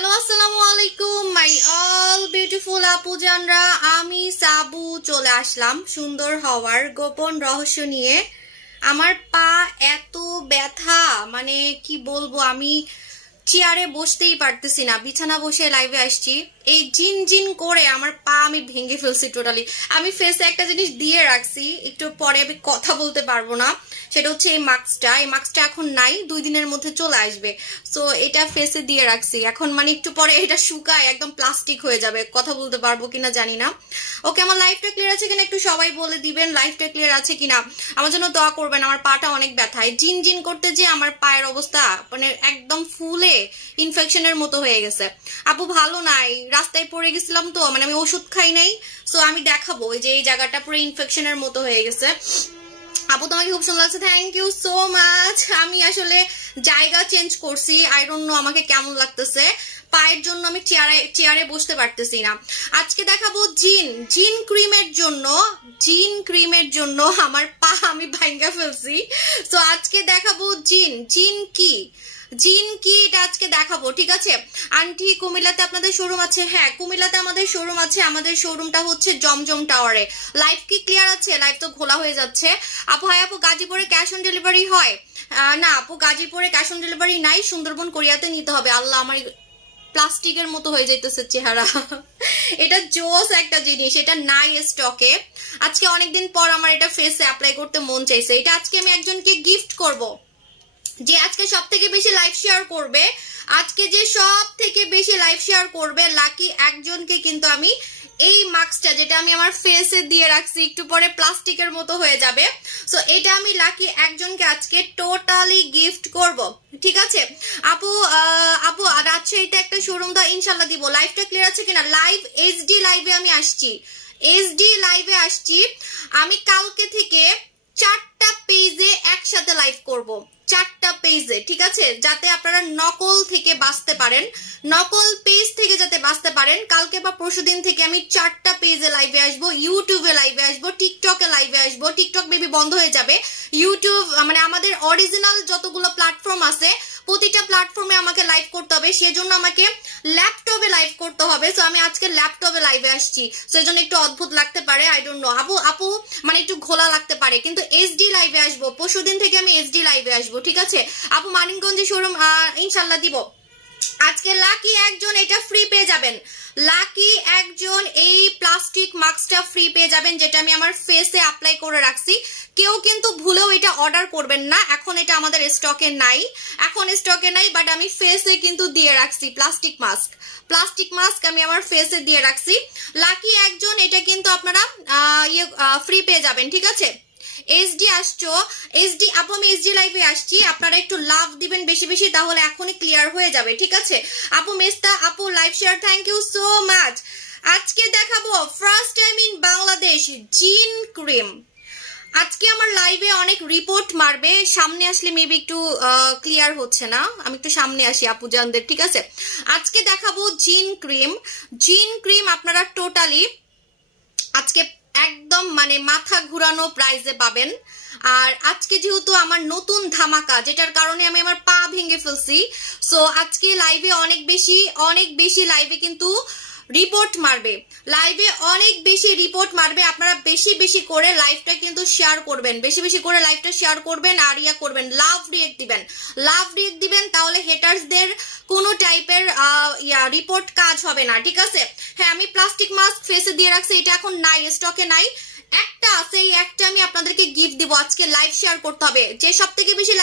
Hello আসসালামু আলাইকুম my all beautiful আপুজানরা, আমি সাবু চলে আসলাম সুন্দর হওয়ার গোপন রহস্য নিয়ে। আমার পা এত ব্যথা, মানে কি বলবো, আমি চেয়ারে বসতেই পারতেছি না, বিছানা বসে লাইভে আসছি। এই জিন জিন করে আমার পা আমি ভেঙে ফেলছি টোটালি। আমি ফেসে একটা জিনিস দিয়ে রাখছি, একটু পরে আমি কথা বলতে পারবো না, সেটা হচ্ছে এই মাস্কটা এখন নাই, 2 দিনের মধ্যে চলে আসবে। সো এটা ফেসে দিয়ে রাখছি, এখন মানে একটু পরে এটা শুকায় একদম প্লাস্টিক হয়ে যাবে, কথা বলতে পারবো কিনা জানি না। ওকে, আমার লাইফটা ক্লিয়ার আছে কিনা একটু সবাই বলে দিবেন, লাইফটা ক্লিয়ার আছে কিনা। আমার জন্য দোয়া করবেন, আমার পাটা অনেক ব্যথায়, জিন জিন করতে যে আমার পায়ের অবস্থা মানে একদম ফুলে ইনফেকশনের মতো হয়ে গেছে। আপু ভালো নাই, রাস্তায় পড়ে গেছিলাম তো, মানে আমি ওষুধ খাই নাই। সো আমি দেখাবো যে এই জায়গাটা পুরো ইনফেকশনের মতো হয়ে গেছে। আপু তোমাকে খুব সুন্দর লাগছে, থ্যাংক ইউ সো মাচ। আমি আসলে জায়গা চেঞ্জ করছি, আই ডোন্ট নো আমাকে কেমন লাগতেছে, পায়ের জন্য আমি চেয়ারে বসতে পারতেছি না। আজকে দেখাবো জিন ক্রিমের জন্য আমার পা আমি ভাঙ্গা ফেলছি। সো আজকে দেখাবো জিন কি এটা আজকে দেখাবো, ঠিক আছে। আন্টি কুমিল্লাতে আপনাদের শোরুম আছে? হ্যাঁ, কুমিল্লাতে আমাদের শোরুম আছে, আমাদের শোরুমটা হচ্ছে জমজম টাওয়ারে। লাইভ কি ক্লিয়ার আছে? লাইভ তো ঘোলা হয়ে যাচ্ছে। আপু হাই আপু, গাজীপুরে ক্যাশ অন ডেলিভারি হয়? না আপু, গাজীপুরে ক্যাশ অন ডেলিভারি নাই, সুন্দরবন কোরিয়াতে নিতে হবে। আল্লাহ, আমার প্লাস্টিকের মতো হয়ে যাইতেছে চেহারা। এটা জোস একটা জিনিস, এটা নাই স্টকে। আজকে অনেকদিন পর আমার এটা ফেসে অ্যাপ্লাই করতে মন চাইছে। এটা আজকে আমি একজনকে গিফট করব, যে আজকে সব থেকে বেশি লাইভ শেয়ার করবে, লাকি একজনকে কিন্তু আমি এই মাস্কটা, যেটা আমি আমার ফেসে দিয়ে রাখছি, একটু পরে প্লাস্টিকের মতো হয়ে যাবে। সো এটা আমি লাকি একজনকে আজকে টোটালি গিফট করব, ঠিক আছে। আপু রাজশাহীতে একটা শোরুম তো ইনশাল্লাহ দিব। লাইভটা ক্লিয়ার আছে কিনা? লাইভ এইচডি লাইভে আমি আসছি। আমি কালকে থেকে 4টা পেজে একসাথে লাইভ করব, 4টা পেজে, ঠিক আছে, যাতে আপনারা নকল থেকে বাঁচতে পারেন, নকল পেজ থেকে যাতে বাঁচতে পারেন। কালকে বা পরশুদিন থেকে আমি 4টা পেজে লাইভে আসবো, ইউটিউবে লাইভে আসবো, টিকটকে লাইভে আসবো। টিকটক বেবি বন্ধ হয়ে যাবে, ইউটিউব মানে আমাদের অরিজিনাল যতগুলো প্ল্যাটফর্ম আছে প্রতিটা প্ল্যাটফর্মে আমাকে লাইভ করতে হবে, সেজন্য আমাকে ল্যাপটপে লাইভ করতে হবে। সো আমি আজকে ল্যাপটপে লাইভে আসছি, সেজন্য একটু অদ্ভুত লাগতে পারে, আই ডোন্ট নো। আপু মানে একটু ঘোলা লাগতে পারে, কিন্তু এইচডি লাইভে আসবো, পরশুদিন থেকে আমি এইচডি লাইভে আসবো, ঠিক আছে। আপু মানিকগঞ্জে শোরুম ইনশাল্লাহ দিব। আজকে লাকি একজন এটা ফ্রি পেয়ে যাবেন, লাকি একজন এই প্লাস্টিক মাস্কটা ফ্রি পেয়ে যাবেন, যেটা আমি আমার ফেসে অ্যাপ্লাই করে রাখছি। কেউ কিন্তু ভুলেও এটা অর্ডার করবেন না, এখন এটা আমাদের স্টকে নাই, বাট আমি ফেসে কিন্তু দিয়ে রাখছি প্লাস্টিক মাস্ক আমি আমার ফেসে দিয়ে রাখছি। লাকি একজন এটা কিন্তু আপনারা ফ্রি পেয়ে যাবেন, ঠিক আছে। এইচডি আসছো, এইচডি আপু আমি এইচডি লাইভে আসছি, আপনারা একটু লাভ দিবেন বেশি বেশি, তাহলে এখনই ক্লিয়ার হয়ে যাবে, ঠিক আছে। আপু মেস্তা আপু live share, thank you so much. আজকে দেখাবো ফার্স্ট টাইম ইন বাংলাদেশ জিন ক্রিম। আজকে আমার লাইভে অনেক রিপোর্ট মারবে, সামনে আসলে মেবি একটু ক্লিয়ার হচ্ছে না, আমি একটু সামনে আসি আপু জানদের, ঠিক আছে। আজকে দেখাবো জিন ক্রিম আপনারা টোটালি আজকে একদম মানে মাথা ঘুরানো প্রাইজে পাবেন। আর আজকে যেহেতু আমার নতুন ধামাকা, যেটার কারণে আমি আমার পা ভেঙে ফেলছি, সো আজকে লাইভে অনেক বেশি লাইভে কিন্তু রিপোর্ট মারবে, আপনারা বেশি বেশি করে লাইভটা কিন্তু শেয়ার করবেন, আর করবেন লাভ রিয়েক্ট দিবেন, তাহলে হেটার্সদের কোনো টাইপের রিপোর্ট কাজ হবে না, ঠিক আছে। হ্যাঁ, আমি প্লাস্টিক মাস্ক ফেসে দিয়ে রাখছি, এটা এখন নাই, স্টকে নাই, একটা আছে, এই একটা আমি আপনাদেরকে গিফট দিব। আজকে লাইভ শেয়ার করতে হবে, যে সব থেকে বেশি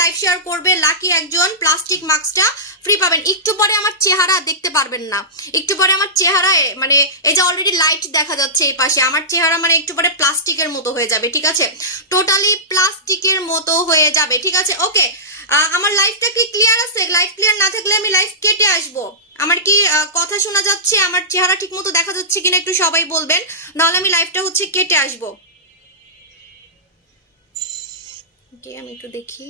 লাইভ শেয়ার করবে লাকি একজন প্লাস্টিক মাস্কটা ফ্রি পাবেন। একটু পরে আমার চেহারা দেখতে পারবেন না, একটু পরে আমার চেহারায় মানে এই যে অলরেডি লাইট দেখা যাচ্ছে এই পাশে, আমার চেহারা মানে একটু পরে প্লাস্টিকের মতো হয়ে যাবে, ঠিক আছে, টোটালি প্লাস্টিকের মতো হয়ে যাবে, ঠিক আছে। ওকে, আমার লাইভটা কি ক্লিয়ার আছে? লাইভ ক্লিয়ার না থাকলে আমি লাইভ কেটে আসবো। আমার কি কথা শোনা যাচ্ছে? আমার চেহারা ঠিক মতো দেখা যাচ্ছে কিনা একটু সবাই বলবেন, নাহলে আমি লাইভটা হচ্ছে কেটে আসবো। আমি একটু দেখি।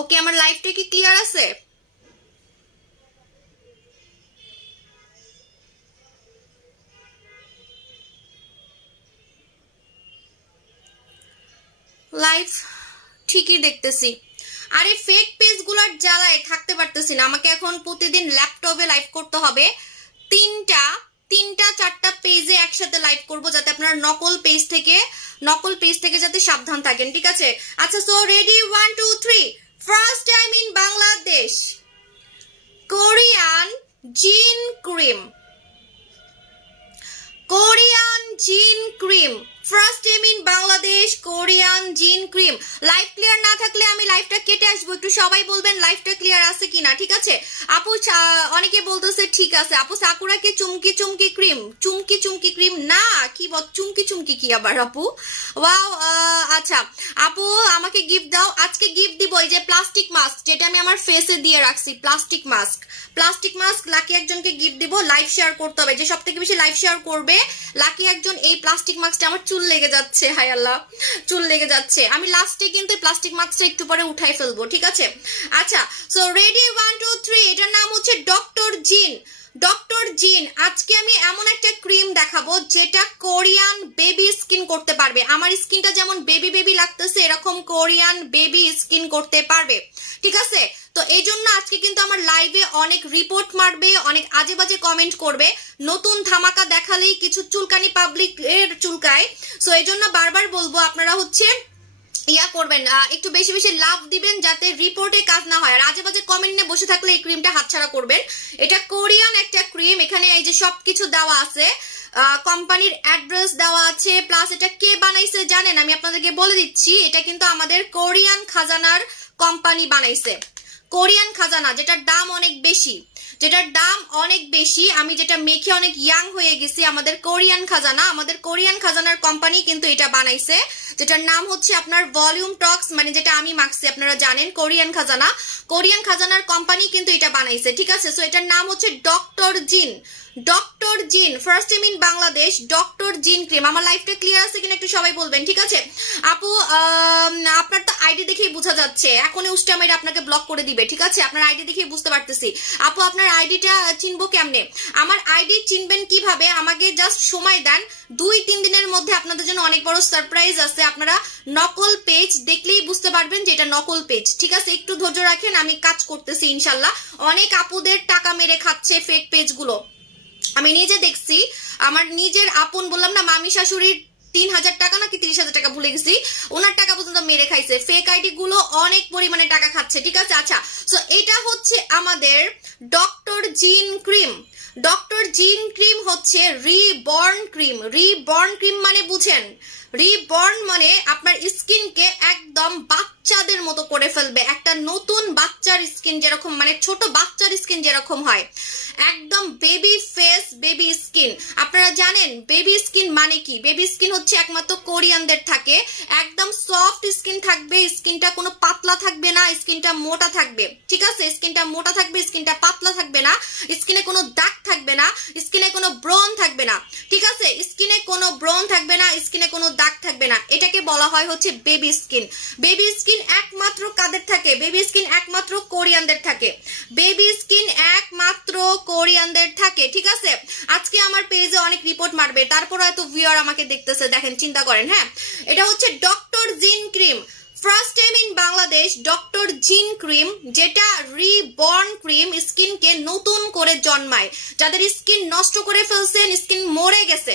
ওকে, আমার লাইভটা কি ক্লিয়ার আছে? লাইভ ঠিকই দেখতেছি। আরে ফেক পেজগুলোর জ্বালায় থাকতে পারতেছি না, আমাকে এখন প্রতিদিন ল্যাপটপে লাইভ করতে হবে। তিনটা চারটা পেজে একসাথে লাইভ করব, যাতে আপনারা নকল পেজ থেকে যাতে সাবধান থাকেন, ঠিক আছে? আচ্ছা, so ready, 1 2 3। First time in Bangladesh Korean gene cream, first time in Bangladesh Korean gene cream. Live clear না থাকলে আমি লাইভটা কেটে আসবো, একটু সবাই বলবেন লাইভটা ক্লিয়ার আছে কিনা, ঠিক আছে? আপু অনেকে বলতেছে ঠিক আছে। আপু সাকুরাকে চুমকি ক্রিম না, কি বল চুমকি কি আবার আপু? ওয়াও, আচ্ছা আপু আমাকে গিফট দাও। আজকে গিফট দিব এই যে প্লাস্টিক মাস্ক, যেটা আমি আমার ফেসে দিয়ে রাখছি। প্লাস্টিক মাস্ক লাকি একজনকে গিফট দিব। লাইভ শেয়ার করতে হবে, যে সবথেকে বেশি লাইভ শেয়ার করবে লাকি একজন এই প্লাস্টিক মাস্কটা। আমার চুল লেগে যাচ্ছে, হাই আল্লাহ, চুল লেগে যাচ্ছে। আমি লাস্টে কিন্তু প্লাস্টিক মাস্কটা একটু পরে উঠাই ফেলবো, ঠিক আছে? আচ্ছা, সো রেডি, 1 2 3। এটার নাম হচ্ছে ডক্টর জিন। আজকে আমি এমন একটা ক্রিম দেখাবো যেটা কোরিয়ান বেবি স্কিন করতে পারবে। আমার স্কিনটা যেমন বেবি লাগতেছে, এরকম কোরিয়ান বেবি স্কিন করতে পারবে, ঠিক আছে? তো এই জন্য আজকে কিন্তু আমার লাইভে অনেক রিপোর্ট মারবে, অনেক আজে বাজে কমেন্ট করবে। নতুন ধামাকা দেখালেই কিছু চুলকানি পাবলিক এর চুলকায়। সো এই জন্য বারবার বলবো আপনারা হচ্ছে ইয়া করবেন, একটু বেশি লাভ দিবেন, যাতে রিপোর্টে কাজ না হয়। আর আজে বাজে কমেন্ট নিয়ে বসে থাকলে এই ক্রিমটা হাতছাড়া করবেন। এটা কোরিয়ান একটা ক্রিম, এখানে এই যে সবকিছু দেওয়া আছে, কোম্পানির অ্যাড্রেস দেওয়া আছে, প্লাস এটা কে বানাইছে জানেন? আমি আপনাদেরকে বলে দিচ্ছি, এটা কিন্তু আমাদের কোরিয়ান খাজানার কোম্পানি বানাইছে। কোরিয়ান খাজানা, যেটার দাম অনেক বেশি, আমি যেটা মেখে অনেক ইয়াং হয়ে গেছি। আমাদের কোরিয়ান খাজানার কোম্পানি কিন্তু এটা বানাইছে, যেটার নাম হচ্ছে আপনার ভলিউম টক্স, মানে যেটা আমি মাখছি আপনারা জানেন। কোরিয়ান খাজানার কোম্পানি কিন্তু এটা বানাইছে, ঠিক আছে? সো এটার নাম হচ্ছে ডক্টর জিন, first time in Bangladesh doctor জিন ক্রিম। আমার লাইফটা ক্লিয়ার আছে কিনা একটু সবাই বলবেন, ঠিক আছে? আপু আপনার তো আইডি দেখেই বোঝা যাচ্ছে, এখন উস্টা মেরে আপনাকে ব্লক করে দিবে, ঠিক আছে? আপনার আইডি দেখেই বুঝতে পারতেছি। আপু আপনার আইডিটা চিনবো কেমনে? আমার আইডি চিনবেন কিভাবে? আমাকে জাস্ট সময় দেন, 2-3 দিনের মধ্যে আপনাদের জন্য অনেক বড় সারপ্রাইজ আছে। আপনারা নকল পেজ দেখলেই বুঝতে পারবেন যে এটা নকল পেজ, ঠিক আছে? একটু ধৈর্য রাখেন, আমি কাজ করতেছি ইনশাল্লাহ। অনেক আপুদের টাকা মেরে খাচ্ছে ফেক পেজগুলো, আমি নিজে দেখছি। আমার নিজের আপন, বললাম না, মামি শাশুড়ির 3000 টাকা নাকি 30,000 টাকা ভুলে গেছি, ওনার টাকা পর্যন্ত মেরে খাইছে। ফেক আইডি গুলো অনেক পরিমাণে টাকা খাচ্ছে, ঠিক আছে? আচ্ছা, সো এটা হচ্ছে আমাদের ডক্টর জিন ক্রিম হচ্ছে রিবর্ন ক্রিম মানে বুঝেন? রিবর্ন মানে আপনার স্কিনকে একদম বাচ্চাদের মতো করে ফেলবে। একটা নতুন বাচ্চার স্কিন যেরকম, মানে ছোট বাচ্চার স্কিন যেরকম হয়, একদম বেবি ফেস, বেবি স্কিন। আপনারা জানেন বেবি স্কিন মানে কি? বেবি স্কিন হচ্ছে একমাত্র কোরিয়ানদের থাকে। একদম সফট স্কিন থাকবে, স্কিনটা কোনো পাতলা থাকবে না, স্কিনটা মোটা থাকবে, ঠিক আছে? স্কিনটা মোটা থাকবে, স্কিনটা পাতলা থাকবে না, স্কিনে কোনো দাগ থাকবে না, স্কিনে কোনো ব্রণ থাকবে না, ঠিক আছে? স্কিনে কোনো ব্রণ থাকবে না, স্কিনে কোনো দাগ থাকবে না। এটাকে বলা হয় হচ্ছে বেবি স্কিন। বেবি স্কিন একমাত্র কাদের থাকে? বেবি স্কিন একমাত্র কোরিয়ানদের থাকে। ঠিক আছে? আজকে আমার পেজে অনেক রিপোর্ট মারবে, তারপর হয়তো ভিউয়ার আমাকে দেখতেছে, দেখেন, চিন্তা করেন। হ্যাঁ, এটা হচ্ছে ডক্টর জিন cream, first time in Bangladesh doctor জিন ক্রিম, যেটা রিবর্ন ক্রিম, স্কিনকে নতুন করে জন্মায়। যাদের স্কিন নষ্ট করে ফেলছেন, স্কিন মরে গেছে,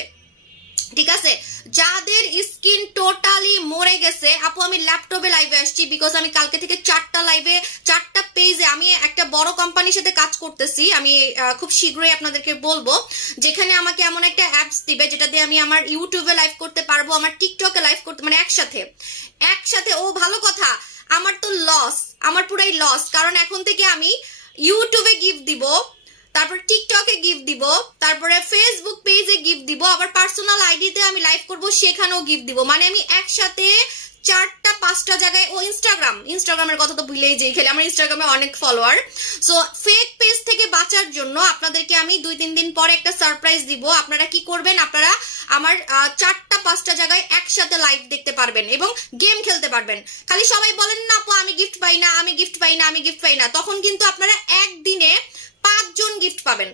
ঠিক আছে, যাদের স্কিন টোটালি মরে গেছে। আপু আমি ল্যাপটপে লাইভে আসছি, বিকজ আমি কালকে থেকে 4টা পেজে আমি একটা বড় কোম্পানির সাথে কাজ করতেছি। আমি খুব শীঘ্রই আপনাদেরকে বলবো, যেখানে আমাকে এমন একটা অ্যাপস দিবে যেটা দিয়ে আমি আমার ইউটিউবে লাইভ করতে পারবো, আমার টিকটকে লাইভ করতে, মানে একসাথে। ও ভালো কথা, আমার তো লস, আমার পুরাই লস, কারণ এখন থেকে আমি ইউটিউবে গিফট দিব, তারপর টিকটকে গিফট দিব, তারপরে ফেসবুক পেজে গিফট দিব, আবার পার্সোনাল আইডিতে আমি লাইভ করব, সেখানেও গিফট দিব। মানে আমি একসাথে 4-5টা জায়গায়। ও ইনস্টাগ্রামের কথা তো ভুলেই যাই, খেলে আমার ইনস্টাগ্রামে অনেক ফলোয়ার। সো ফেক পেজ থেকে বাঁচার জন্য আপনাদেরকে আমি 2-3 দিন পরে একটা সারপ্রাইজ দিব। আপনারা কি করবেন? আপনারা আমার 4-5টা জায়গায় একসাথে লাইভ দেখতে পারবেন এবং গেম খেলতে পারবেন। খালি সবাই বলেন না আপু আমি গিফট পাই না, তখন কিন্তু আপনারা একদিনে 5 জন গিফট পাবেন।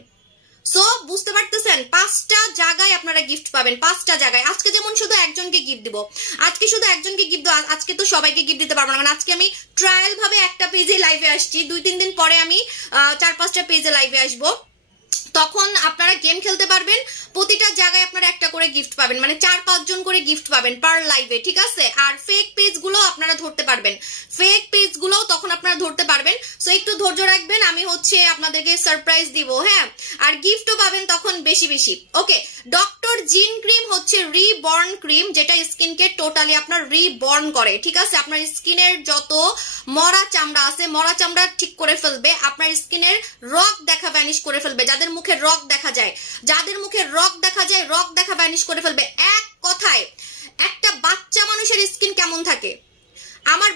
সো বুঝতে পারতেছেন, 5টা জায়গায় আপনারা গিফট পাবেন, 5টা জায়গায়। আজকে যেমন শুধু একজনকে গিফট দিব, আজকে শুধু একজনকে গিফট দেবো, আজকে তো সবাইকে গিফট দিতে পারবো না, কারণ আজকে আমি ট্রায়াল ভাবে একটা পেজে লাইভে আসছি, 2-3 দিন পরে আমি 4-5টা পেজে লাইভে আসবো, তখন আপনারা গেম খেলতে পারবেন। প্রতিটা জায়গায় আপনারা একটা করে গিফট পাবেন, মানে 4-5 জন করে গিফট পাবেন পার লাইভে, ঠিক আছে। আর ফেক পেজ গুলো আপনারা ধরতে পারবেন, ফেক পেজ গুলো তখন আপনারা ধরতে পারবেন। সো একটু ধৈর্য রাখবেন, আমি হচ্ছে আপনাদেরকে সারপ্রাইজ দিব, হ্যাঁ। আর গিফটও পাবেন তখন বেশি বেশি। ওকে, ডক্টর জিন ক্রিম হচ্ছে রিবর্ন ক্রিম, যেটা স্কিনকে টোটালি আপনার রিবর্ন করে, ঠিক আছে। আপনার স্কিনের যত মরা চামড়া আছে, মরা চামড়া ঠিক করে ফেলবে, আপনার স্কিনের রক দেখা ভ্যানিশ করে ফেলবে। যাদের মুখে রক দেখা যায়, যাদের মুখে রক দেখা যায়, রক দেখা ভ্যানিশ করে ফেলবে। এক কথায় একটা বাচ্চা মানুষের স্কিন কেমন থাকে, আমার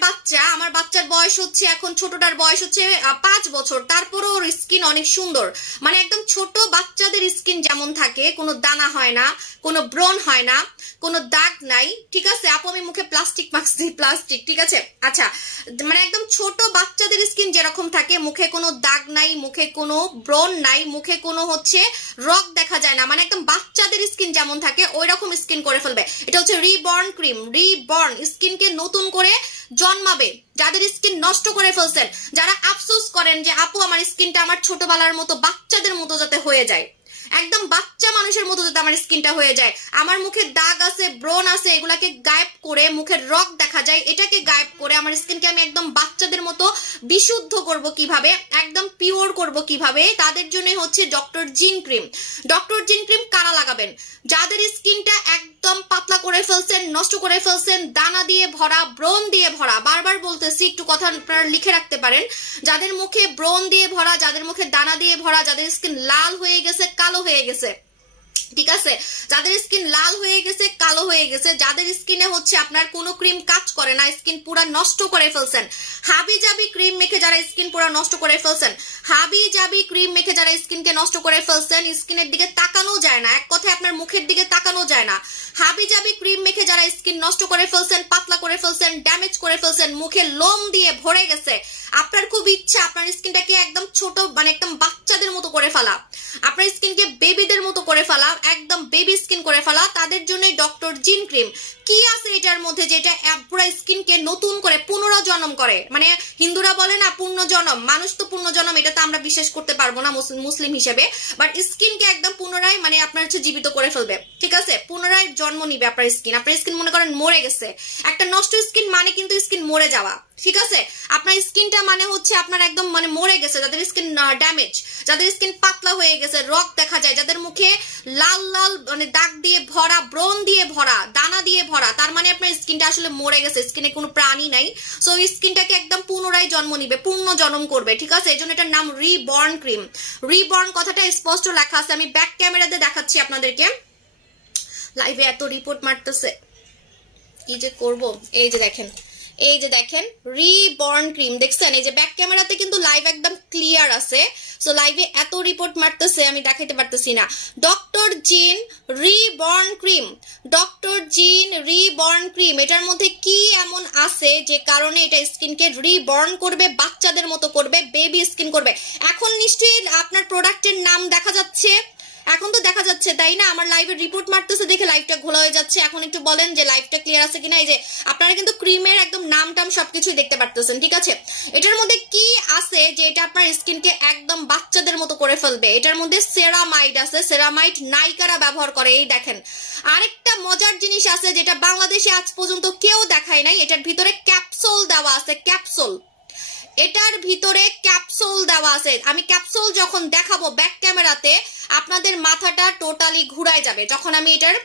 বাচ্চার বয়স হচ্ছে, এখন ছোটটার বয়স হচ্ছে 5 বছর, তারপরও ওর স্কিন অনেক সুন্দর, মানে একদম ছোট বাচ্চাদের স্কিন যেমন থাকে, কোনো দানা হয় না, কোনো ব্রণ হয় না, কোনো দাগ নাই, ঠিক আছে। আপু আমি মুখে প্লাস্টিক মাখছি, প্লাস্টিক, ঠিক আছে। আচ্ছা, মানে একদম ছোট বাচ্চাদের স্কিন যেরকম থাকে, মুখে কোনো দাগ নাই, মুখে কোনো ব্রণ নাই, মুখে কোনো হচ্ছে রক দেখা যায় না, মানে একদম বাচ্চাদের স্কিন যেমন থাকে ওই রকম স্কিন করে ফেলবে। এটা হচ্ছে রিবর্ন ক্রিম, রিবর্ন, স্কিনকে নতুন করে জন্মাবে। যাদের স্কিন নষ্ট করে ফেলছেন, যারা আফসোস করেন যে আপু আমার স্কিনটা আমার ছোটবেলার মতো বাচ্চাদের মতো যাতে হয়ে যায়, একদম বাচ্চা মানুষের মতো যাতে আমার স্কিনটা হয়ে যায়, আমার মুখে দাগ আছে, ব্রণ আছে, এগুলাকে গায়েব করে, মুখের রক দেখা যায় এটাকে গায়েব করে আমার স্কিনকে আমি একদম বাচ্চাদের মতো বিশুদ্ধ করব কিভাবে, একদম পিওর করব কিভাবে, তাদের জন্য হচ্ছে ডক্টর জিন ক্রিম। ডক্টর জিন ক্রিম কারা লাগাবেন? যাদের স্কিনটা একদম পাতলা করে ফেলছেন, নষ্ট করে ফেলছেন, দানা দিয়ে ভরা, ব্রণ দিয়ে ভরা, বারবার বলতেছি, একটু কথা আপনারা লিখে রাখতে পারেন, যাদের মুখে ব্রণ দিয়ে ভরা, যাদের মুখে দানা দিয়ে ভরা, যাদের স্কিন লাল হয়ে গেছে, কালো হয়ে গেছে, ঠিক আছে, যাদের স্কিন লাল হয়ে গেছে, কালো হয়ে গেছে, যাদের স্কিনে হচ্ছে আপনার কোনো ক্রিম কাজ করে না, স্কিন পুরো নষ্ট করে ফেলছেন, হাবি জাবি ক্রিম মেখে যারা স্কিন পুরো নষ্ট করে ফেলছেন, হাবি জাবি ক্রিম মেখে যারা স্কিনকে নষ্ট করে ফেলছেন, স্কিনের দিকে তাকানো যায় না, এক কথায় আপনার মুখের দিকে তাকানো যায় না, হাবি জাবি ক্রিম মেখে যারা স্কিন নষ্ট করে ফেলছেন, পাতলা করে ফেলছেন, ড্যামেজ করে ফেলছেন, মুখে লোম দিয়ে ভরে গেছে, আপনার খুব ইচ্ছা আপনার স্কিনটাকে একদম ছোট, মানে একদম বাচ্চাদের মতো করে ফেলা, আপনার স্কিনকে বেবিদের মতো করে ফেলা, একদম বেবি স্কিন করে ফেলা, তাদের জন্যই ডক্টর জিন ক্রিম। কি আছে এটার মধ্যে যেটা পুরো স্কিনকে নতুন করে পুনর্জন্ম করে, মানে হিন্দুরা বলে না পুনর্জন্ম, মানুষ তো পুনর্জন্ম, এটা তো আমরা বিশ্বাস করতে পারবো না মুসলিম হিসেবে, বাট স্কিনকে একদম পুনরায় মানে আপনার হচ্ছে জীবিত করে ফেলবে, ঠিক আছে, পুনরায় জন্ম নিবে আপনার স্কিন। আপনার স্কিন মনে করেন মরে গেছে, একটা নষ্ট স্কিন মানে কিন্তু স্কিন মরে যাওয়া, ঠিক আছে। আপনার স্কিনটা মানে হচ্ছে আপনার একদম মানে মরে গেছে, যাদের স্কিন ড্যামেজ, যাদের স্কিন পাতলা হয়ে গেছে, রক দেখা যায়, যাদের মুখে লাল লাল মানে দাগ দিয়ে ভরা, ব্রণ দিয়ে ভরা, দানা দিয়ে ভরা, তার মানে আপনার স্কিনটা আসলে মরে গেছে, স্কিনে কোনো প্রাণী নাই। সো স্কিনটাকে একদম পুনরায় জন্ম নিবে, পূর্ণ জন্ম করবে, ঠিক আছে। এই জন্য এটার নাম রিবর্ন ক্রিম। রিবর্ন কথাটা স্পষ্ট লেখা আছে, আমি ব্যাক ক্যামেরাতে দেখাচ্ছি আপনাদেরকে। লাইভে এত রিপোর্ট মারতেছে, কি যে করব। এই যে দেখেন, এই যে দেখেন রিবর্ন ক্রিম, দেখছেন, এই যে ব্যাক ক্যামেরাতে কিন্তু লাইভ একদম ক্লিয়ার আছে, সো লাইভে এত রিপোর্ট মারতেছে আমি দেখাইতে পারতেছি না। ডক্টর জিন রিবর্ন ক্রিম, ডক্টর জিন রিবর্ন ক্রিম, এটার মধ্যে কি এমন আছে যে কারণে এটা স্কিনকে রিবর্ন করবে, বাচ্চাদের মতো করবে, বেবি স্কিন করবে। এখন নিশ্চয়ই আপনার প্রোডাক্টের নাম দেখা যাচ্ছে, এখন তো দেখা যাচ্ছে, তাই না? আমার লাইভের রিপোর্ট মারতেছে দেখে লাইভটা ঘোলা হয়ে যাচ্ছে। এখন একটু বলেন যে লাইভটা ক্লিয়ার আছে কিনা। এই যে আপনারা কিন্তু ক্রিমের একদম নাম টাম সবকিছুই দেখতে পারতেছেন, ঠিক আছে। এটার মধ্যে কি আছে যে এটা আপনার স্কিনকে একদম বাচ্চাদের মতো করে ফেলবে? এটার মধ্যে সেরামাইড আছে, সেরামাইড নায়িকারা ব্যবহার করে। এই দেখেন আরেকটা মজার জিনিস আছে যেটা বাংলাদেশে আজ পর্যন্ত কেউ দেখায় নাই, এটার ভিতরে ক্যাপসুল দেওয়া আছে, ক্যাপসুল, এটার ভিতরে ক্যাপসুল দেওয়া আছে। আমি ক্যাপসুল যখন দেখাবো ব্যাক ক্যামেরাতে আপনাদের মাথাটা টোটালি ঘুরায় যাবে যখন আমি এটার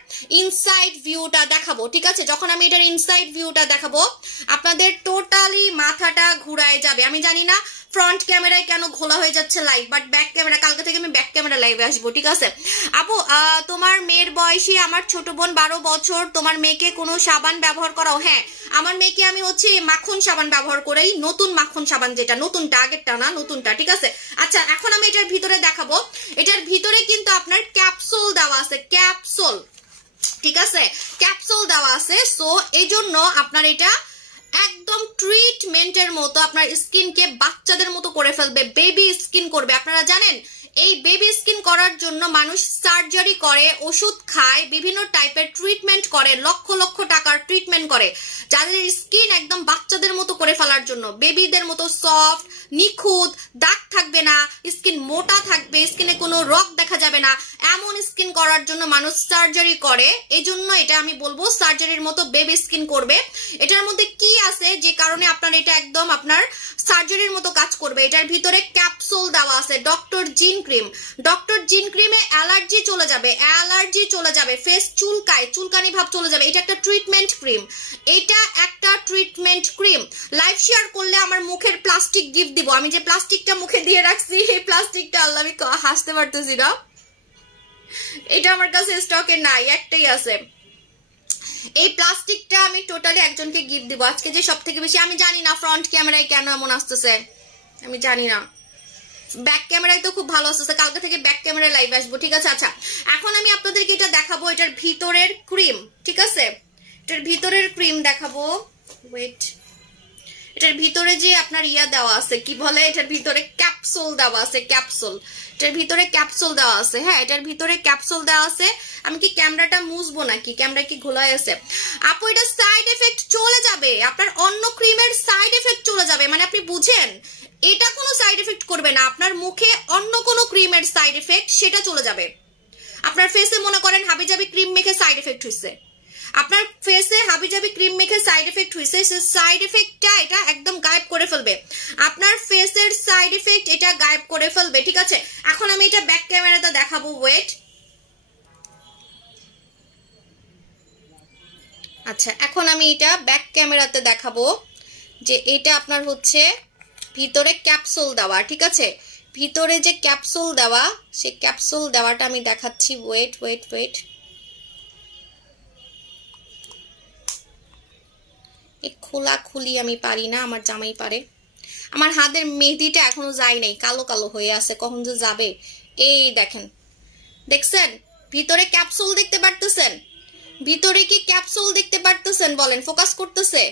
ইনসাইড ভিউটা দেখাবো, ঠিক আছে। যখন আমি এটার ইনসাইড ভিউটা দেখাবো আপনাদের টোটালি মাথাটা ঘুরায় যাবে। আমি জানি না ফ্রন্ট ক্যামেরায় কেন ঘোলা হয়ে যাচ্ছে লাইভ, বাট ব্যাক ক্যামেরা, কালকে থেকে আমি ব্যাক ক্যামেরা লাইভে আসবো, ঠিক আছে। আপু তোমার মেয়ের বয়সী আমার ছোট বোন 12 বছর, তোমার মেয়েকে কোনো সাবান ব্যবহার করাও? হ্যাঁ, আমার মেয়েকে আমি হচ্ছে মাখন সাবান ব্যবহার করেই, নতুন মাখন সাবান, যেটা নতুনটা, আগেরটা না, নতুনটা, ঠিক আছে। আচ্ছা এখন আমি এটার ভিতরে দেখাবো, এটার ভিতরে কিন্তু আপনার ক্যাপসুল দেওয়া আছে, ক্যাপসুল, ঠিক আছে, ক্যাপসুল দেওয়া আছে। সো এই জন্য আপনার এটা একদম ট্রিটমেন্টের মতো আপনার স্কিনকে বাচ্চাদের মতো করে ফেলবে, বেবি স্কিন করবে। আপনারা জানেন এই বেবি স্কিন করার জন্য মানুষ সার্জারি করে, ওষুধ খায়, বিভিন্ন টাইপের ট্রিটমেন্ট করে, লক্ষ লক্ষ টাকার ট্রিটমেন্ট করে, যাদের স্কিন একদম বাচ্চাদের মতো করে ফেলার জন্য, বেবিদের মতো সফট, নিখুঁত, দাগ থাকবে না, স্কিন মোটা থাকবে, স্কিনে কোনো রগ দেখা যাবে না, এমন স্কিন করার জন্য মানুষ সার্জারি করে। এই জন্য এটা আমি বলবো সার্জারির মতো বেবি স্কিন করবে। এটার মধ্যে কি আছে যে কারণে আপনার এটা একদম আপনার সার্জারির মতো কাজ করবে? এটার ভিতরে ক্যাপসুল দেওয়া আছে, ডক্টর জিন ক্রিম। ডক্টর জিন ক্রিমে অ্যালার্জি চলে যাবে, অ্যালার্জি চলে যাবে, ফেস চুলকানি ভাব চলে যাবে। এটা একটা ট্রিটমেন্ট ক্রিম, এটা একটা ট্রিটমেন্ট ক্রিম। লাইভ শেয়ার করলে আমার মুখের প্লাস্টিক গিফট দিব। আমি যে প্লাস্টিকটা মুখে দিয়ে রাখছি, এই প্লাস্টিকটা আল্লাহ, আমি হাসতে পারতেছি না, এটা আমার কাছে স্টকে নাই, একটাই আছে। এই প্লাস্টিকটা আমি টোটালি একজনকে গিফট দিব আজকে, যে সব থেকে বেশি। আমি জানি না ফ্রন্ট ক্যামেরায় কেন এমন আসতেছে, আমি জানি না, ব্যাক ক্যামেরায় তো খুব ভালো আসতেছে। কালকে থেকে ব্যাক ক্যামেরায় লাইভ আসবো, ঠিক আছে? আচ্ছা, এখন আমি আপনাদেরকে এটা দেখাবো, এটার ভিতরের ক্রিম, ঠিক আছে? এটার ভিতরের ক্রিম দেখাবো। ওয়েট, এটার ভিতরে যে আপনার ইয়া দেওয়া আছে, কি বলে, এটার ভিতরে ক্যাপসুল দেওয়া আছে, ক্যাপসুল। এটার ভিতরে ক্যাপসুল দেওয়া আছে, হ্যাঁ, এটার ভিতরে ক্যাপসুল দেওয়া আছে। আমি কি ক্যামেরাটা মুছবো নাকি? ক্যামেরা কি ঘোলায় আছে? আপু, এটা সাইড এফেক্ট চলে যাবে, আপনার অন্য ক্রিমের সাইড এফেক্ট চলে যাবে, মানে আপনি বুঝেন, এটা কোনো সাইড এফেক্ট করবে না। আপনার মুখে অন্য কোনো ক্রিমের সাইড এফেক্ট সেটা চলে যাবে। আপনার ফেসে মনে করেন হাবিজাবি ক্রিম মেখে সাইড এফেক্ট হয়েছে, আপনার ফেসে হাবিজাবি ক্রিম মেখে সাইড এফেক্ট হয়েছে, সেই সাইড এফেক্টটা এটা একদম গায়েব করে ফেলবে। আপনার ফেসের সাইড এফেক্ট এটা গায়েব করে ফেলবে, ঠিক আছে? এখন আমি এটা ব্যাক ক্যামেরাতে দেখাবো। ওয়েট, আচ্ছা, এখন আমি এটা ব্যাক ক্যামেরাতে দেখাবো যে এটা আপনার হচ্ছে ভিতরে ক্যাপসুল দেওয়া, ঠিক আছে? ভিতরে যে ক্যাপসুল দেওয়া, সেই ক্যাপসুল দেওয়াটা আমি দেখাচ্ছি। ওয়েট ওয়েট ওয়েট, এই খোলাখুলি আমি পারি না, আমার জামাই পারে। আমার হাতের মেহেদিটা এখনো যায় নাই, কালো কালো হয়ে আছে, কখন যে যাবে। এই দেখেন, দেখছেন ভিতরে ক্যাপসুল দেখতে পারতেছেন? ভিতরে কি ক্যাপসুল দেখতে পারতেছেন? বলেন, ফোকাস করতেছে?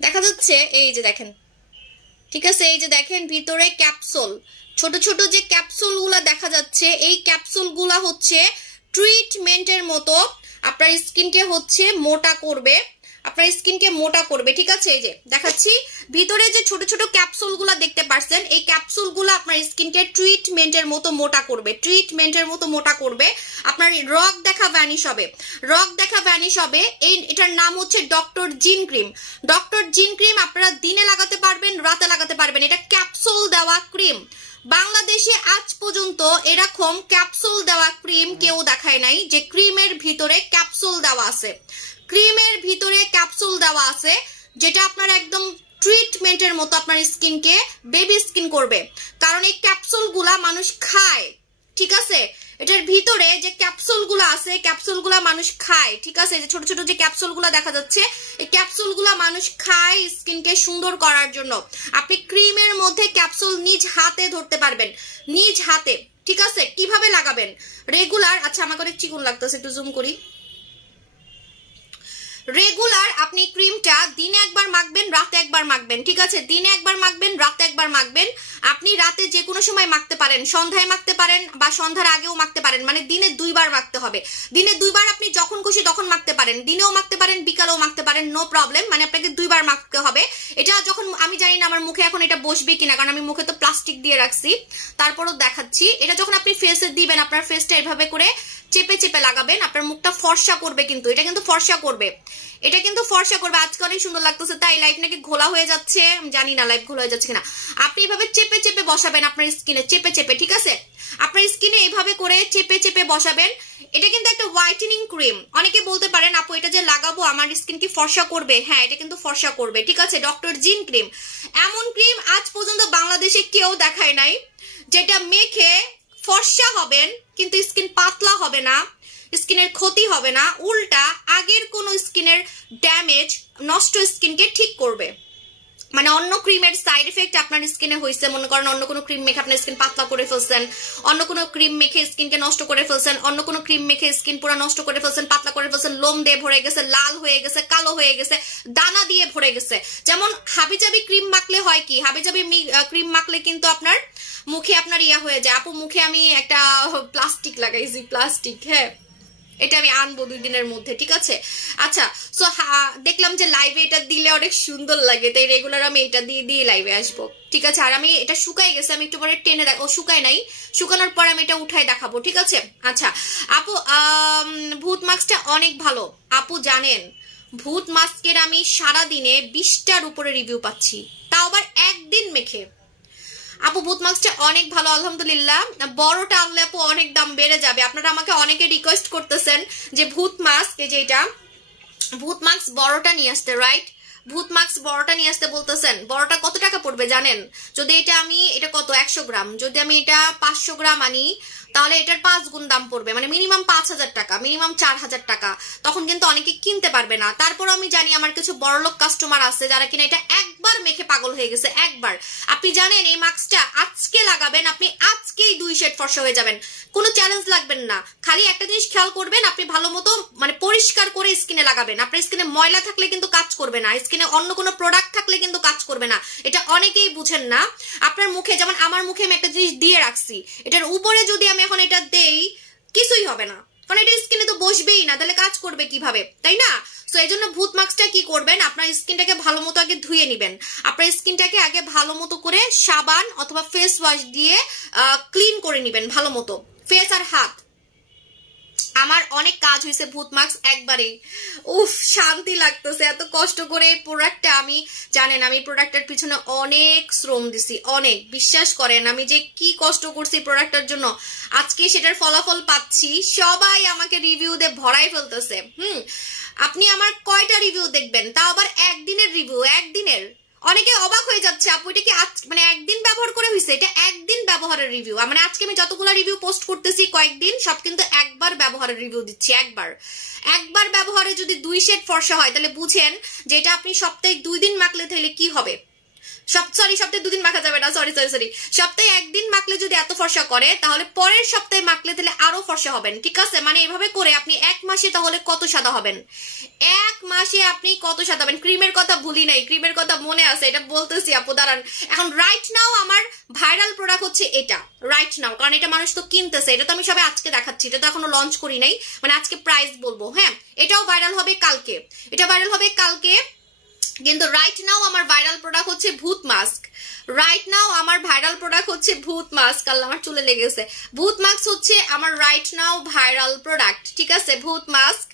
দেখা যাচ্ছে? এই যে দেখেন, ঠিক আছে? এই যে দেখেন ভিতরে ক্যাপসুল, ছোট ছোট যে ক্যাপসুল গুলা দেখা যাচ্ছে, এই ক্যাপসুল গুলা হচ্ছে ট্রিটমেন্টের মতো আপনার স্কিনকে হচ্ছে মোটা করবে, আপনার স্কিনকে মোটা করবে, ঠিক আছে? এই যে দেখাচ্ছি, ভিতরে যে ছোট ছোট ক্যাপসুল গুলা দেখতে পাচ্ছেন, এই ক্যাপসুল গুলা আপনার স্কিনকে ট্রিটমেন্টের মতো মোটা করবে, ট্রিটমেন্টের মতো মোটা করবে। আপনার রগ দেখা ভ্যানিশ হবে, রগ দেখা ভ্যানিশ হবে। এটার নাম হচ্ছে ডক্টর জিন ক্রিম। ডক্টর জিন ক্রিম আপনারা দিনে লাগাতে পারবেন, রাতে লাগাতে পারবেন। এটা ক্যাপসুল দেওয়া ক্রিম। বাংলাদেশে আজ পর্যন্ত এরকম ক্যাপসুল দেওয়া ক্রিম কেউ দেখায় নাই, যে ক্রিমের ভিতরে ক্যাপসুল দেওয়া আছে, ক্রিমের ভিতরে ক্যাপসুল দেওয়া আছে, যেটা আপনার একদম ট্রিটমেন্টের মতো আপনার স্কিনকে বেবি স্কিন করবে। কারণ এই ক্যাপসুল গুলা মানুষ খায়, ঠিক আছে? এটার ভিতরে যে ক্যাপসুল গুলা আছে, ক্যাপসুল গুলা মানুষ খায়, ঠিক আছে? যে ছোট ছোট যে ক্যাপসুল গুলা দেখা যাচ্ছে, এই ক্যাপসুল গুলা মানুষ খায় স্কিনকে সুন্দর করার জন্য। আপনি ক্রিমের মধ্যে ক্যাপসুল নিজ হাতে ধরতে পারবেন, নিজ হাতে, ঠিক আছে? কিভাবে লাগাবেন? রেগুলার, আচ্ছা আমাকে অনেক চিকন লাগতেছে, একটু জুম করি। রেগুলার আপনি ক্রিমটা দিনে একবার মাখবেন, রাতে একবার মাখবেন, ঠিক আছে? দিনে একবার মাখবেন, রাতে একবার মাখবেন। আপনি রাতে যে কোনো সময় মাখতে পারেন, সন্ধ্যায় মাখতে পারেন বা সন্ধ্যার আগেও মাখতে পারেন, মানে দিনে 2 বার মাখতে হবে। দিনে 2 বার আপনি যখন খুশি তখন মাখতে পারেন, দিনেও মাখতে পারেন, বিকালেও মাখতে পারেন, নো প্রবলেম। মানে আপনাকে 2 বার মাখতে হবে। এটা যখন আমি জানি না আমার মুখে এখন এটা বসবে কিনা, কারণ আমি মুখে তো প্লাস্টিক দিয়ে রাখছি, তারপরও দেখাচ্ছি। এটা যখন আপনি ফেসে দিবেন, আপনার ফেসটা এভাবে করে চেপে চেপে লাগাবেন, আপনার মুখটা ফর্সা করবে, কিন্তু এটা কিন্তু ফর্সা করবে, এটা কিন্তু ফর্সা করবে। আজকে অনেক সুন্দর লাগতেছে, তাই লাইভ নাকি ঘোলা হয়ে যাচ্ছে, আমি জানি না লাইভ ঘোলা হয়ে যাচ্ছে কিনা। আপনি এভাবে চেপে চেপে বসাবেন আপনার স্কিনে, চেপে চেপে, ঠিক আছে? আপনার স্কিনে এইভাবে করে চেপে চেপে বসাবেন। এটা কিন্তু একটা হোয়াইটেনিং ক্রিম। অনেকে বলতে পারেন আপু এটা যে লাগাবো আমার স্কিন কি ফর্সা করবে? হ্যাঁ, এটা কিন্তু ফর্সা করবে, ঠিক আছে? ডক্টর জিন ক্রিম, এমন ক্রিম আজ পর্যন্ত বাংলাদেশে কেউ দেখায় নাই, যেটা মেখে ফর্সা হবেন কিন্তু স্কিন পাতলা হবে না, স্কিনের ক্ষতি হবে না, উল্টা আগের কোনো স্কিনের ড্যামেজ, নষ্ট স্কিনকে ঠিক করবে। মানে অন্য ক্রিমের সাইড এফেক্ট আপনার স্কিনে হয়েছে, মনে করেন অন্য কোনো ক্রিম মেখে আপনার স্কিন পাতলা করে ফেলছেন, অন্য কোনো ক্রিম মেখে স্কিনকে নষ্ট করে ফেলছেন, অন্য কোনো ক্রিম মেখে স্কিন পুরো নষ্ট করে ফেলছেন, পাতলা করে ফেলছেন, লোম দিয়ে ভরে গেছে, লাল হয়ে গেছে, কালো হয়ে গেছে, দানা দিয়ে ভরে গেছে। যেমন হাবিজাবি ক্রিম মাখলে হয় কি, হাবিজাবি ক্রিম মাখলে কিন্তু আপনার মুখে আপনার ইয়া হয়ে যায়। আপু মুখে আমি একটা প্লাস্টিক লাগাইছি, প্লাস্টিক, হ্যাঁ এটা আমি আনবো 2 দিনের মধ্যে, ঠিক আছে। আচ্ছা, সো দেখলাম যে লাইভে এটা দিলে অনেক সুন্দর লাগে, তাই রেগুলার আমি এটা দিয়ে লাইভে আসবো, ঠিক আছে। আর আমি এটা শুকাই গেছে, আমি একটু পরে টেনে ও শুকায় নাই, শুকানোর পর আমি এটা উঠাই দেখাবো, ঠিক আছে। আচ্ছা আপু, ভূত মাস্কটা অনেক ভালো। আপু জানেন ভূত মাস্কের আমি সারাদিনে 20টার উপরে রিভিউ পাচ্ছি, তাও আবার একদিন মেখে। আপু ভূত মাস্কটা অনেক ভালো আলহামদুলিল্লাহ। বড়টা আনলে আপু অনেক দাম বেড়ে যাবে। আপনারা আমাকে অনেকে রিকোয়েস্ট করতেছেন যে ভূত মাস্ক, এই যে এটা ভূত মাস্ক বড়টা নিয়ে আসতে, রাইট? ভূত মাস্ক বড়টা নিয়ে আসতে বলতেছেন। বড়টা কত টাকা পড়বে জানেন? যদি এটা কত 100 গ্রাম, যদি আমি এটা 500 গ্রাম আনি তাহলে এটার 5 গুণ দাম পড়বে, মানে মিনিমাম 5000 টাকা, মিনিমাম 4000 টাকা। তখন কিন্তু অনেকে কিনতে পারবে না। তারপর আমি জানি আমার কিছু বড়লোক কাস্টমার আছে যারা কিনা এটা একবার মেখে পাগল হয়ে গেছে, একবার। আপনি জানেন এই মাস্কটা আজকে লাগাবেন, আপনি আজকেই 2 শেড ফর্সা হয়ে যাবেন, কোনো চ্যালেঞ্জ লাগবেন না। খালি একটা জিনিস খেয়াল করবেন, আপনি ভালো মতো মানে পরিষ্কার করে স্কিনে লাগাবেন। আপনার স্কিনে ময়লা থাকলে কিন্তু কাজ করবে না, স্কিনে অন্য কোনো প্রোডাক্ট থাকলে কিন্তু কাজ করবে না, এটা অনেকেই বুঝেন না। আপনার মুখে, যেমন আমার মুখে আমি একটা জিনিস দিয়ে রাখছি, এটার উপরে যদি আমি এখন এটা দেই কিছুই হবে না, কারণ এটা স্কিনে তো বসবেই না, তাহলে কাজ করবে কিভাবে, তাই না? সো এই জন্য ভূত মাস্কটা কি করবেন, আপনার স্কিনটাকে ভালো মতো আগে ধুয়ে নিবেন। আপনার স্কিনটাকে আগে ভালো মতো করে সাবান অথবা ফেস ওয়াশ দিয়ে ক্লিন করে নিবেন ভালো মতো, ফেস আর হাত। আমার অনেক কাজ হয়েছে ভূত মাস্ক একবারেই, উফ শান্তি লাগতেছে। এত কষ্ট করে এই প্রোডাক্টটা, আমি জানেন আমি প্রোডাক্টের পিছনে অনেক শ্রম দিছি, অনেক, বিশ্বাস করেন আমি যে কি কষ্ট করছি প্রোডাক্টের জন্য, আজকে সেটার ফলাফল পাচ্ছি। সবাই আমাকে রিভিউ দিয়ে ভরাই ফেলতেছে। আপনি আমার কয়টা রিভিউ দেখবেন, তাও আবার একদিনের রিভিউ, একদিনের। অনেকে অবাক হয়ে যাচ্ছে আপু এটা কি মানে একদিন ব্যবহার করে হয়েছে, এটা একদিন ব্যবহারের রিভিউ। মানে আজকে আমি যতগুলো রিভিউ পোস্ট করতেছি কয়েকদিন, সব কিন্তু একবার ব্যবহারের রিভিউ দিচ্ছি, একবার ব্যবহারে যদি 2 শেড ফর্সা হয় তাহলে বুঝেন যে এটা আপনি সপ্তাহে 2 দিন মাখলে তাহলে কি হবে। সপ্তাহে 2 দিন মাখা যাবে না, সরি, সপ্তাহে 1 দিন মাখলে যদি এত ফর্সা করে তাহলে পরের সপ্তাহে মাখলে তাহলে আরো ফর্সা হবেন, ঠিক আছে। মানে এইভাবে করে আপনি 1 মাসে তাহলে কত সাদা হবেন, 1 মাসে আপনি কত সাদা হবেন। ক্রিমের কথা ভুলি নাই, ক্রিমের কথা মনে আছে, এটা বলতেছি আপু দাঁড়ান। এখন রাইট নাও আমার ভাইরাল প্রোডাক্ট হচ্ছে এটা, রাইট নাও, কারণ এটা মানুষ তো কিনতেছে। এটা তো আমি সবাই আজকে দেখাচ্ছি, এটা তো এখনো লঞ্চ করি নাই, মানে আজকে প্রাইস বলবো। হ্যাঁ এটাও ভাইরাল হবে কালকে, এটা ভাইরাল হবে কালকে, কিন্তু রাইট নাও আমার ভাইরাল প্রোডাক্ট হচ্ছে ভূত মাস্ক। রাইট নাও আমার ভাইরাল প্রোডাক্ট হচ্ছে ভূত মাস্ক। আল্লাহ আমার চুলে লেগেছে। ভূত মাস্ক হচ্ছে আমার রাইট নাও ভাইরাল প্রোডাক্ট, ঠিক আছে। ভূত মাস্ক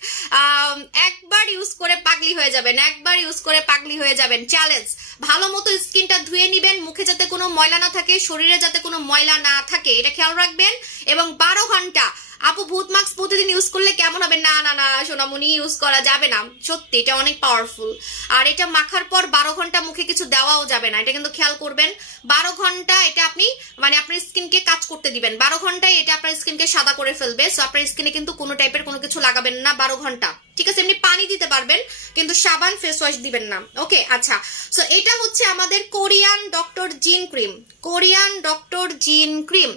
একবার ইউজ করে পাগলি হয়ে যাবেন, একবার ইউজ করে পাগলি হয়ে যাবেন। চ্যালেঞ্জ, ভালো মতো স্কিনটা ধুয়ে নিবেন, মুখে যাতে কোনো ময়লা না থাকে, শরীরে যাতে কোনো ময়লা না থাকে, এটা খেয়াল রাখবেন। এবং 12 ঘন্টা। আপু ভূত মাস্ক প্রতিদিন ইউজ করলে কেমন হবে? না না না সোনামণি, ইউজ করা যাবে না, সত্যি এটা অনেক পাওয়ারফুল। আর এটা মাখার পর 12 ঘন্টা মুখে কিছু দেওয়াও যাবে না, এটা কিন্তু খেয়াল করবেন। 12 ঘন্টা এটা আপনি মানে আপনার স্কিনকে কাজ করতে দিবেন, 12 ঘন্টায় এটা আপনার স্কিনকে সাদা করে ফেলবে। সো আপনার স্কিনে কিন্তু কোনো টাইপের কোনো কিছু লাগাবেন না 12 ঘন্টা, ঠিক আছে। এমনি পানি দিতে পারবেন কিন্তু সাবান ফেস ওয়াশ দিবেন না, ওকে। আচ্ছা, সো এটা হচ্ছে আমাদের কোরিয়ান ডক্টর জিন ক্রিম, কোরিয়ান ডক্টর জিন ক্রিম।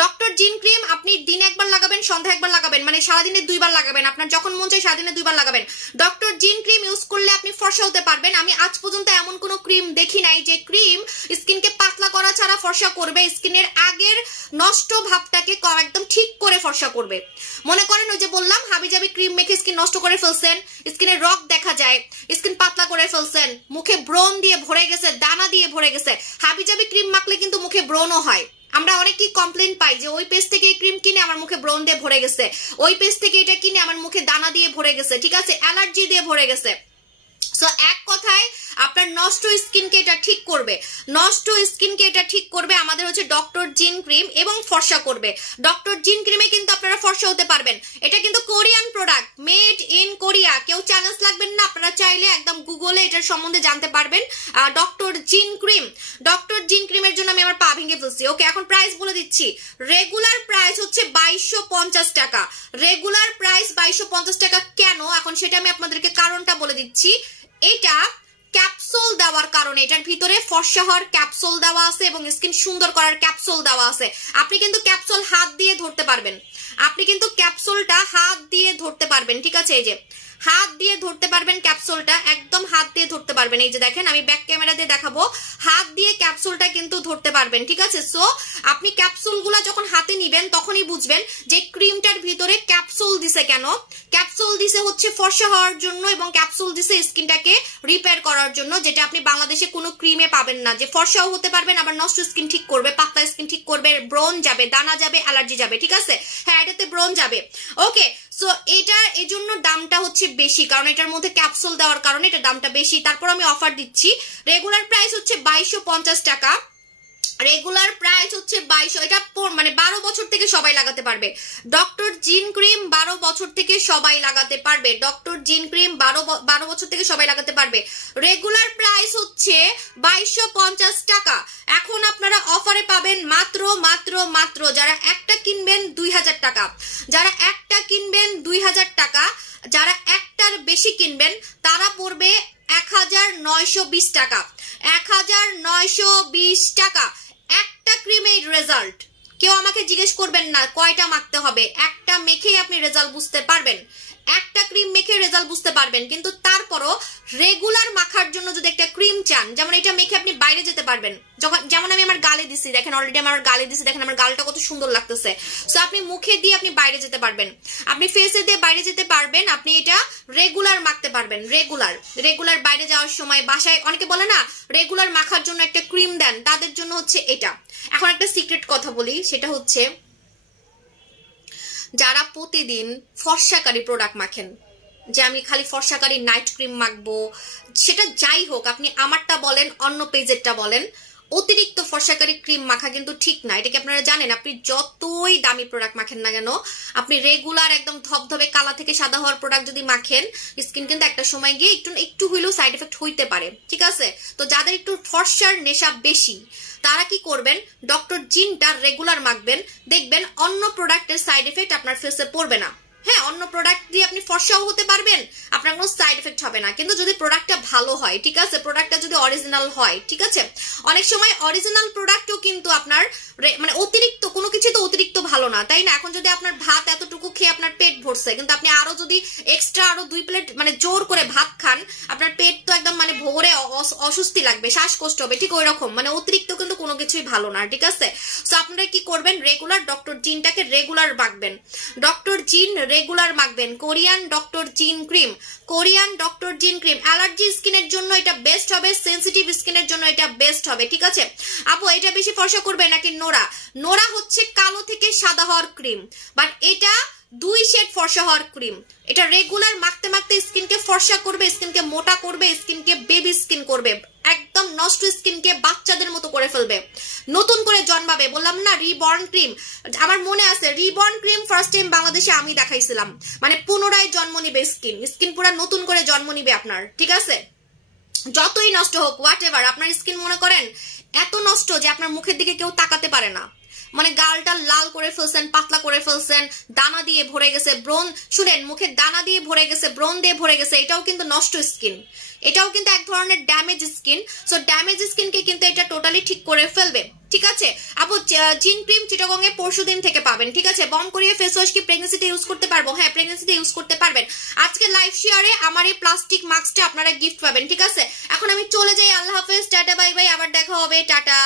ডক্টর জিন ক্রিম আপনি দিনে একবার লাগাবেন, সন্ধ্যা একবার লাগাবেন, মানে সারাদিনে 2 বার লাগাবেন, আপনার যখন মন চায় সারাদিনে 2 বার লাগাবেন। ডক্টর জিন ক্রিম ইউজ করলে আপনি ফর্সা হতে পারবেন। আমি আজ পর্যন্ত এমন কোনো ক্রিম দেখি নাই যে ক্রিম স্কিনকে পাতলা করা ছাড়া ফর্সা করবে, স্কিনের আগের নষ্ট ভাবটাকে একদম ঠিক করে ফর্সা করবে। মনে করেন ওই যে বললাম হাবিজাবি ক্রিম মেখে স্কিন নষ্ট করে ফেলছেন, স্কিনে রক দেখা যায়, স্কিন পাতলা করে ফেলছেন, মুখে ব্রণ দিয়ে ভরে গেছে, দানা দিয়ে ভরে গেছে। হাবিজাবি ক্রিম মাখলে কিন্তু মুখে ব্রণও হয়। আমরা অনেকেই কমপ্লেন পাই যে ওই পেজ থেকে এই ক্রিম কিনে আমার মুখে ব্রণ দিয়ে ভরে গেছে, ওই পেজ থেকে এটা কিনে আমার মুখে দানা দিয়ে ভরে গেছে, ঠিক আছে, অ্যালার্জি দিয়ে ভরে গেছে। সো এক কথায় আপনার নষ্ট স্কিনকে এটা ঠিক করবে, নষ্ট স্কিনকে এটা ঠিক করবে আমাদের হচ্ছে ডক্টর জিন ক্রিম, এবং ফর্সা করবে। ডক্টর জিন ক্রিমে কিন্তু আপনারা ফর্সা হতে পারবেন। এটা কিন্তু Korean product, made in Korea, কেউ চ্যালেঞ্জ লাগবেন না, আপনারা চাইলে একদম গুগলে এটার সম্বন্ধে জানতে পারবেন। ডক্টর জিন ক্রিম, ডক্টর জিন ক্রিমের জন্য আমি আমার পা ভেঙে ফেলছি। ওকে, এখন প্রাইস বলে দিচ্ছি। রেগুলার প্রাইস হচ্ছে 2250 টাকা, রেগুলার প্রাইস 2250 টাকা। কেন এখন সেটা আমি আপনাদেরকে কারণটা বলে দিচ্ছি। এটা ক্যাপসুল দেওয়ার কারণে, এটার ভিতরে ফর্সা হওয়ার ক্যাপসুল দেওয়া আছে এবং স্কিন সুন্দর করার ক্যাপসুল দেওয়া আছে। আপনি কিন্তু ক্যাপসুল হাত দিয়ে ধরতে পারবেন, আপনি কিন্তু ক্যাপসুলটা হাত দিয়ে ধরতে পারবেন, ঠিক আছে? এই যে হাত দিয়ে ধরতে পারবেন ক্যাপসুলটা, একদম হাত দিয়ে ধরতে পারবেন। এই যে দেখেন, আমি ব্যাক ক্যামেরা দিয়ে দেখাবো, হাত দিয়ে ক্যাপসুলটা কিন্তু ধরতে পারবেন, ঠিক আছে? সো আপনি ক্যাপসুলগুলা যখন হাতে নিবেন তখনই বুঝবেন যে ক্রিমটার ভিতরে ক্যাপসুল দিছে কেন। ক্যাপসুল দিছে হচ্ছে ফর্সা হওয়ার জন্য এবং ক্যাপসুল দিছে স্কিনটাকে রিপেয়ার করার জন্য, যেটা আপনি বাংলাদেশে কোনো ক্রিমে পাবেন না। যে ফর্সাও হতে পারবেন, আবার নষ্ট স্কিন ঠিক করবে, পাতলা স্কিন ঠিক করবে, ব্রন যাবে, দানা যাবে, অ্যালার্জি যাবে, ঠিক আছে? হ্যাঁ, এটাতে ব্রন যাবে। ওকে, সো এটা এই জন্য দামটা হচ্ছে বেশি, কারণ এটার মধ্যে ক্যাপসুল দেওয়ার কারণে এটা দামটা বেশি। তারপর আমি অফার দিচ্ছি, রেগুলার প্রাইস হচ্ছে 2250 টাকা, রেগুলার প্রাইস হচ্ছে 2200। এটা মানে 12 বছর থেকে সবাই লাগাতে পারবে। ডক্টর জিন ক্রিম 12 বছর থেকে সবাই লাগাতে পারবে, ডক্টর জিন ক্রিম 12 বছর থেকে সবাই লাগাতে পারবে। রেগুলার প্রাইস হচ্ছে 2250 টাকা, এখন আপনারা অফারে পাবেন মাত্র মাত্র মাত্র, যারা একটা কিনবেন 2000 টাকা, যারা একটা কিনবেন 2000 টাকা, যারা একটার বেশি কিনবেন তারা পড়বে 1920 টাকা, 1920 টাকা। একটা ক্রিমের রেজাল্ট, কেউ আমাকে জিজ্ঞেস করবেন না কয়টা মাখতে হবে, একটা মেখেই আপনি রেজাল্ট বুঝতে পারবেন, একটা ক্রিম মেখে রেজাল্ট বুঝতে পারবেন। কিন্তু তারপরও রেগুলার মাখার জন্য যদি একটা ক্রিম চান, যেমন এটা মেখে আপনি বাইরে যেতে পারবেন, যেমন আমি আমার গালে দিছি, দেখেন অলরেডি আমার গালে দিছি, দেখেন আমার গালটা কত সুন্দর লাগতেছে। সো আপনি মুখে দিয়ে আপনি বাইরে যেতে পারবেন, আপনি ফেসে দিয়ে বাইরে যেতে পারবেন, আপনি এটা রেগুলার মাখতে পারবেন। রেগুলার বাইরে যাওয়ার সময়, বাসায় অনেকে বলে না রেগুলার মাখার জন্য একটা ক্রিম দেন, তাদের জন্য হচ্ছে এটা। এখন একটা সিক্রেট কথা বলি, সেটা হচ্ছে যারা প্রতিদিন ফর্সাকারী প্রোডাক্ট মাখেন, যে আমি খালি ফর্সাকারী নাইট ক্রিম মাখবো, সেটা যাই হোক, আপনি আমারটা বলেন অন্য পেজেরটা বলেন, অতিরিক্ত ফর্সাকারী ক্রিম মাখা কিন্তু ঠিক না, এটা কি আপনারা জানেন? আপনি যতই দামি প্রোডাক্ট মাখেন না কেন, আপনি রেগুলার একদম ধবধবে কালা থেকে সাদা হওয়ার প্রোডাক্ট যদি মাখেন, স্কিন কিন্তু একটা সময় গিয়ে একটু হইলেও সাইড এফেক্ট হইতে পারে, ঠিক আছে? তো যাদের একটু ফর্সার নেশা বেশি, তারা কি করবেন, ডক্টর জিনটা রেগুলার মাখবেন, দেখবেন অন্য প্রোডাক্টের সাইড এফেক্ট আপনার ফেসে পড়বে না। হ্যাঁ, অন্য প্রোডাক্ট দিয়ে আপনি ফর্সাও হতে পারবেন, আপনার কোনো সাইড এফেক্ট হবে না, কিন্তু যদি প্রোডাক্টটা ভালো হয়, ঠিক আছে, প্রোডাক্টটা যদি অরিজিনাল হয়, ঠিক আছে? অনেক সময় অরিজিনাল প্রোডাক্টও কিন্তু আপনার মানে অতিরিক্ত কোনো কিছু তো অতিরিক্ত ভালো না, তাই না? এখন যদি আপনার ভাত এতটুকু খেয়ে আপনার পেট ভরছে, কিন্তু আপনি আরো যদি এক্সট্রা আরো 2 প্লেট মানে জোর করে ভাত খান, আপনার পেট তো একদম মানে ভরে অস্বস্তি লাগবে, শ্বাসকষ্ট হবে, ঠিক ওই রকম। মানে অতিরিক্ত কিন্তু কোনো কিছুই ভালো না, ঠিক আছে? সো আপনারা কি করবেন, রেগুলার ডক্টর জিনটাকে রেগুলার মাখবেন, ডক্টর জিন রেগুলার মাখবেন। কোরিয়ান ডক্টর জিন ক্রিম, কোরিয়ান ডক্টর জিন ক্রিম অ্যালার্জি স্কিনের জন্য এটা বেস্ট হবে, সেনসিটিভ স্কিনের জন্য এটা বেস্ট হবে, ঠিক আছে? আপু এটা বেশি ফর্সা করবে নাকি নোরা? নোরা হচ্ছে কালো থেকে সাদা হওয়ার ক্রিম, বাট এটা 2 শেড ফর্সা হওয়ার ক্রিম। এটা রেগুলার মাখতে মাখতে স্কিনকে ফর্সা করবে, স্কিনকে মোটা করবে, স্কিনকে বেবি স্কিন করবে, একদম নষ্ট স্কিনকে বাচ্চাদের মতো করে ফেলবে, নতুন করে জন্মাবে। বললাম না রিবর্ন ক্রিম, আমার মনে আছে রিবর্ন ক্রিম ফার্স্ট টাইম বাংলাদেশে আমি দেখাইছিলাম, মানে পুনরায় জন্ম নিবে স্কিন পুরো নতুন করে জন্ম নিবে আপনার, ঠিক আছে? যতই নষ্ট হোক, হোয়াট এভার, আপনার স্কিন মনে করেন এত নষ্ট যে আপনার মুখের দিকে কেউ তাকাতে পারে না, মানে গালটা লাল করে ফেলছেন, পাতলা করে ফেলছেন, দানা দিয়ে ভরে গেছে, ব্রণ, শুনেন, মুখের দানা দিয়ে ভরে গেছে, ব্রণ দিয়ে ভরে গেছে, এটাও কিন্তু নষ্ট স্কিন, এটাও কিন্তু এক ধরনের ড্যামেজ স্কিন। সো ড্যামেজ স্কিনকে কিন্তু এটা টোটালি ঠিক করে ফেলবে, ঠিক আছে? আপু জিন ক্রিম চিটাগং এ পরশুদিন থেকে পাবেন, ঠিক আছে? বন করিয়ে ফেস ওয়াশ কি প্রেগন্যান্সিতে ইউজ করতে পারবো? হ্যাঁ, প্রেগন্যান্সিতে ইউজ করতে পারবেন। আজকে লাইভ শেয়ারে আমার এই প্লাস্টিক মাস্কটা আপনারা গিফট পাবেন, ঠিক আছে? এখন আমি চলে যাই, আল্লাহ হাফেজ, টাটা বাই বাই, আবার দেখা হবে, টাটা।